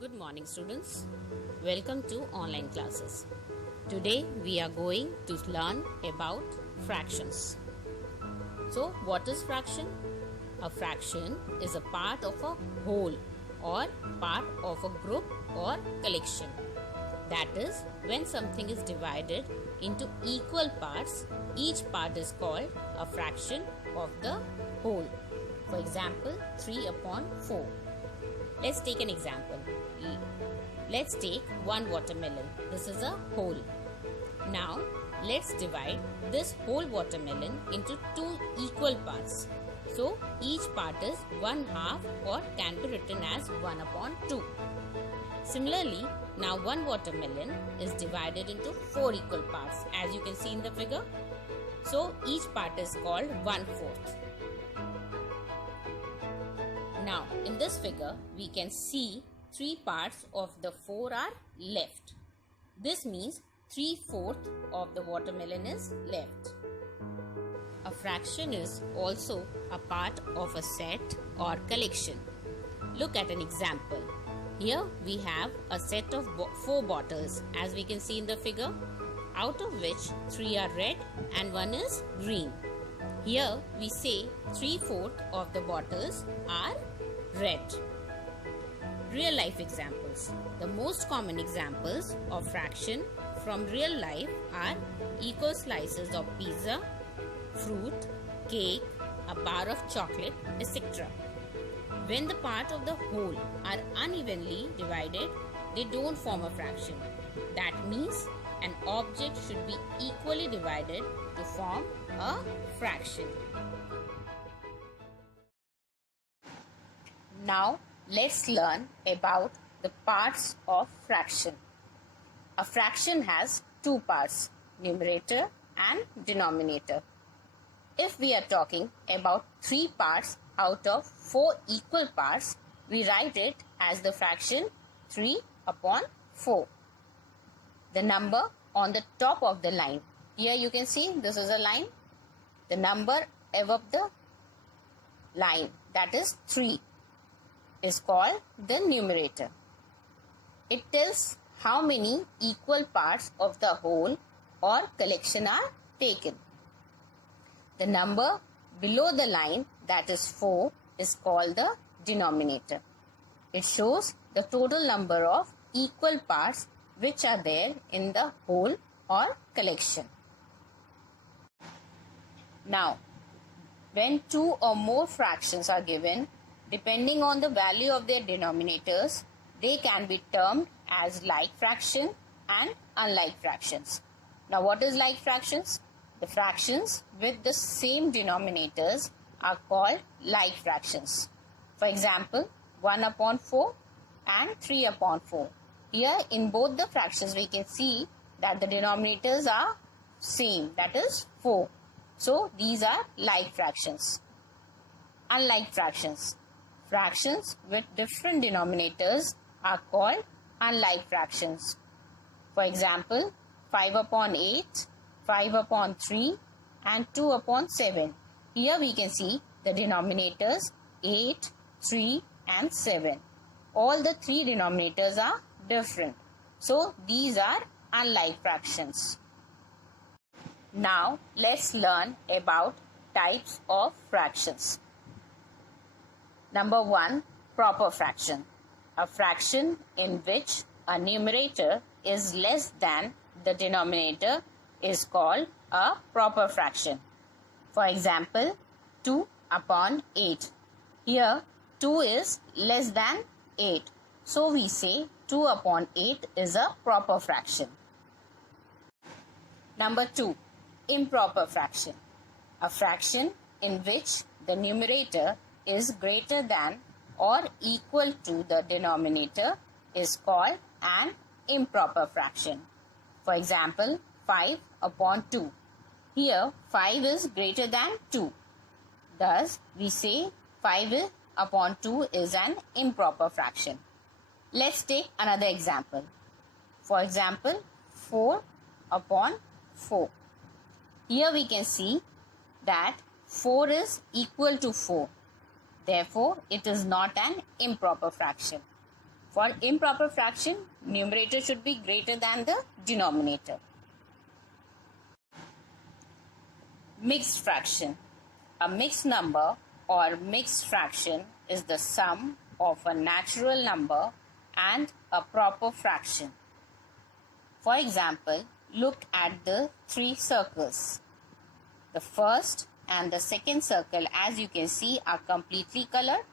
Good morning, students. Welcome to online classes. Today we are going to learn about fractions. So, what is fraction? A fraction is a part of a whole or part of a group or collection. That is, when something is divided into equal parts, each part is called a fraction of the whole. For example, 3 upon 4. Let's take an example. Let's take one watermelon. This is a whole. Now, let's divide this whole watermelon into two equal parts. So, each part is 1/2 or can be written as 1 upon 2. Similarly, now one watermelon is divided into 4 equal parts, as you can see in the figure. So, each part is called 1/4. Now, in this figure, we can see 3 parts of the 4 are left. This means 3/4 of the watermelon is left. A fraction is also a part of a set or collection. Look at an example. Here we have a set of 4 bottles, as we can see in the figure, out of which 3 are red and 1 is green. Here we say 3/4 of the bottles are red. Real life examples. The most common examples of fraction from real life are equal slices of pizza, fruit, cake, a bar of chocolate, etc. When the parts of the whole are unevenly divided, they don't form a fraction. That means an object should be equally divided to form a fraction. Now, let's learn about the parts of fraction. A fraction has 2 parts, numerator and denominator. If we are talking about 3 parts out of 4 equal parts, we write it as the fraction 3 upon 4. The number on the top of the line. Here you can see this is a line. The number above the line, that is 3, is called the numerator. It tells how many equal parts of the whole or collection are taken. The number below the line, that is 4, is called the denominator. It shows the total number of equal parts which are there in the whole or collection. Now, when 2 or more fractions are given, depending on the value of their denominators, they can be termed as like fraction and unlike fractions. Now, what is like fractions? The fractions with the same denominators are called like fractions. For example, 1 upon 4 and 3 upon 4. Here in both the fractions we can see that the denominators are same, that is 4. So, these are like fractions. Unlike fractions. Fractions with different denominators are called unlike fractions. For example, 5 upon 8, 5 upon 3 and 2 upon 7. Here we can see the denominators 8, 3 and 7. All the 3 denominators are different. So, these are unlike fractions. Now, let's learn about types of fractions. Number 1, proper fraction. A fraction in which a numerator is less than the denominator is called a proper fraction. For example, 2 upon 8. Here, 2 is less than 8. So, we say 2 upon 8 is a proper fraction. Number 2, improper fraction. A fraction in which the numerator is greater than or equal to the denominator is called an improper fraction. For example, 5 upon 2. Here, 5 is greater than 2. Thus, we say 5 upon 2 is an improper fraction. Let's take another example. For example, 4 upon 4. Here we can see that 4 is equal to 4. Therefore, it is not an improper fraction. For improper fraction, numerator should be greater than the denominator. Mixed fraction. A mixed number or mixed fraction is the sum of a natural number and a proper fraction. For example, look at the three circles. The first and the second circle, as you can see, are completely colored,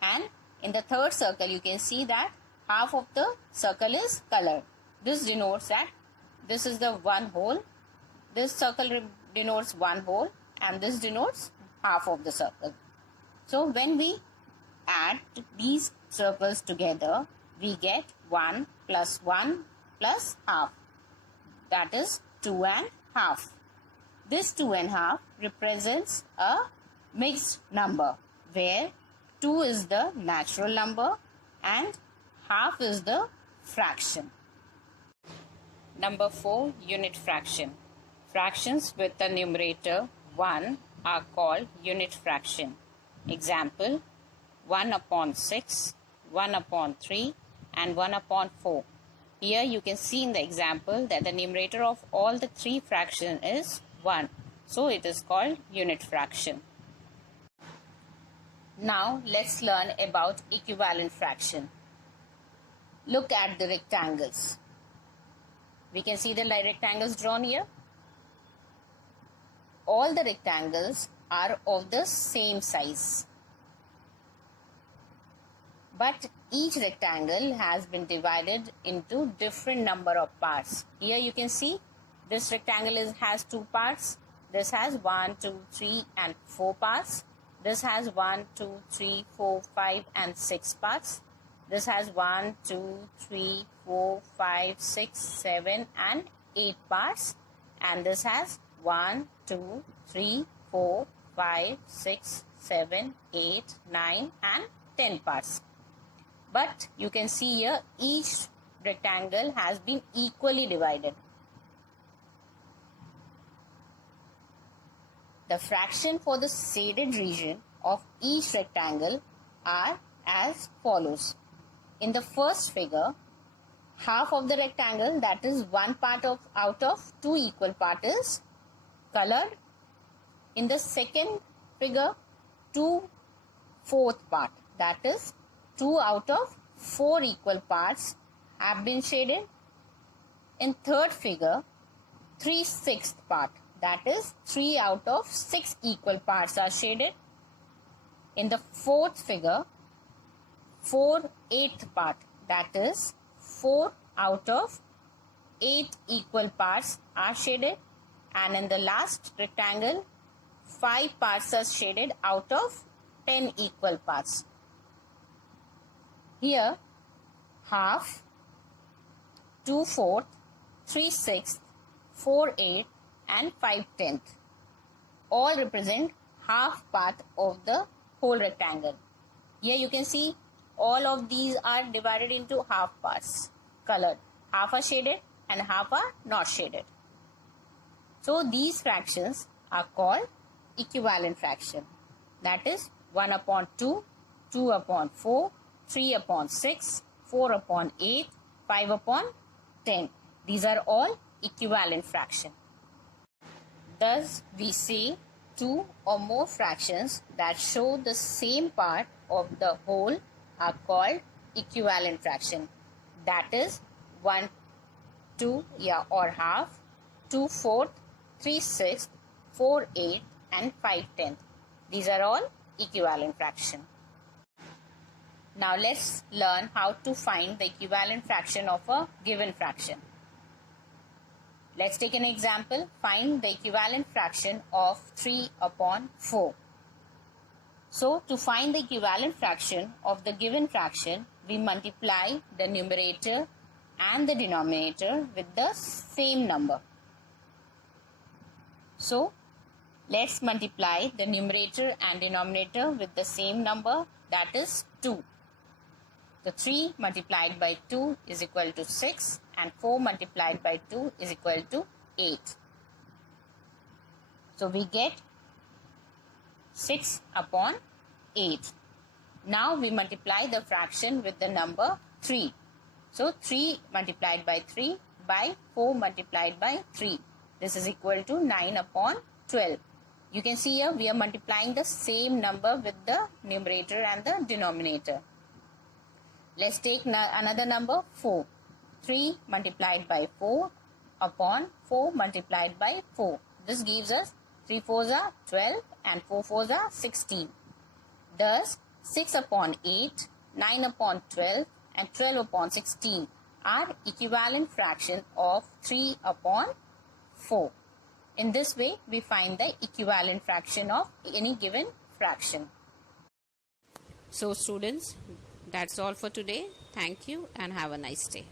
and in the third circle you can see that half of the circle is colored. This denotes that this is the one whole. This circle denotes one whole, and this denotes half of the circle. So when we add these circles together, we get 1 plus 1 plus half. That is 2 and half. This 2 and half represents a mixed number where 2 is the natural number and half is the fraction. Number 4, unit fraction. Fractions with the numerator 1 are called unit fraction. Example, 1 upon 6, 1 upon 3 and 1 upon 4. Here you can see in the example that the numerator of all the three fractions is 1. So it is called unit fraction. Now let's learn about equivalent fraction. Look at the rectangles. We can see the rectangles drawn here. All the rectangles are of the same size. But each rectangle has been divided into different number of parts. Here you can see this rectangle has 2 parts. This has 1, 2, 3 and 4 parts. This has 1, 2, 3, 4, 5 and 6 parts. This has 1, 2, 3, 4, 5, 6, 7 and 8 parts. And this has 1, 2, 3, 4, 5, 6, 7, 8, 9 and 10 parts. But you can see here each rectangle has been equally divided. The fraction for the shaded region of each rectangle are as follows. In the first figure, half of the rectangle, that is one part out of two equal parts, is colored. In the second figure, 2/4 part, that is 2 out of 4 equal parts have been shaded. In third figure, 3/6 part, that is 3 out of 6 equal parts are shaded. In the fourth figure, 4/8 part, that is 4 out of 8 equal parts are shaded. And in the last rectangle, 5 parts are shaded out of 10 equal parts. Here, half, 2/4, 3/6, 4/8 and 5/10 all represent half part of the whole rectangle. Here you can see all of these are divided into half parts, colored. Half are shaded and half are not shaded. So these fractions are called equivalent fraction. That is 1 upon 2, 2 upon 4, 3 upon 6, 4 upon 8, 5 upon 10. These are all equivalent fractions. Thus, we say two or more fractions that show the same part of the whole are called equivalent fraction. That is 1, 2 or half, 2/4, 3/6, 4/8 and 5/10. These are all equivalent fractions. Now let's learn how to find the equivalent fraction of a given fraction. Let's take an example. Find the equivalent fraction of 3 upon 4. So to find the equivalent fraction of the given fraction, we multiply the numerator and the denominator with the same number. So let's multiply the numerator and denominator with the same number, that is 2. The 3 multiplied by 2 is equal to 6 and 4 multiplied by 2 is equal to 8. So we get 6 upon 8. Now we multiply the fraction with the number 3. So 3 multiplied by 3 by 4 multiplied by 3. This is equal to 9 upon 12. You can see here we are multiplying the same number with the numerator and the denominator. Let's take another number 4. 3 multiplied by 4 upon 4 multiplied by 4. This gives us 3 4s are 12 and 4 4s are 16. Thus 6 upon 8, 9 upon 12 and 12 upon 16 are equivalent fractions of 3 upon 4. In this way, we find the equivalent fraction of any given fraction. So students, that's all for today. Thank you and have a nice day.